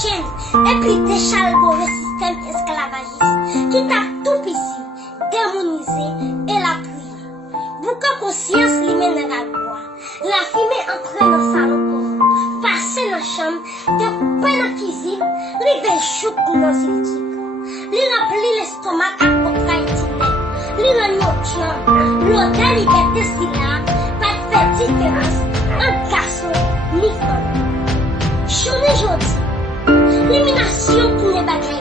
chaînes et puis déchalgo le système esclavagiste qui t'a tout ici, démonisé et la prière. Boucan conscience li mène dans la gloire. La fumée entre dans le salon, passer dans la chambre, te couper dans la cuisine, li béchouk dans le li rempli l'estomac à contractile, li renotiant, l'odeur liberté si là, pas de faire différence entre garçon ni femme. Journée aujourd'hui, l'élimination pour les bagages.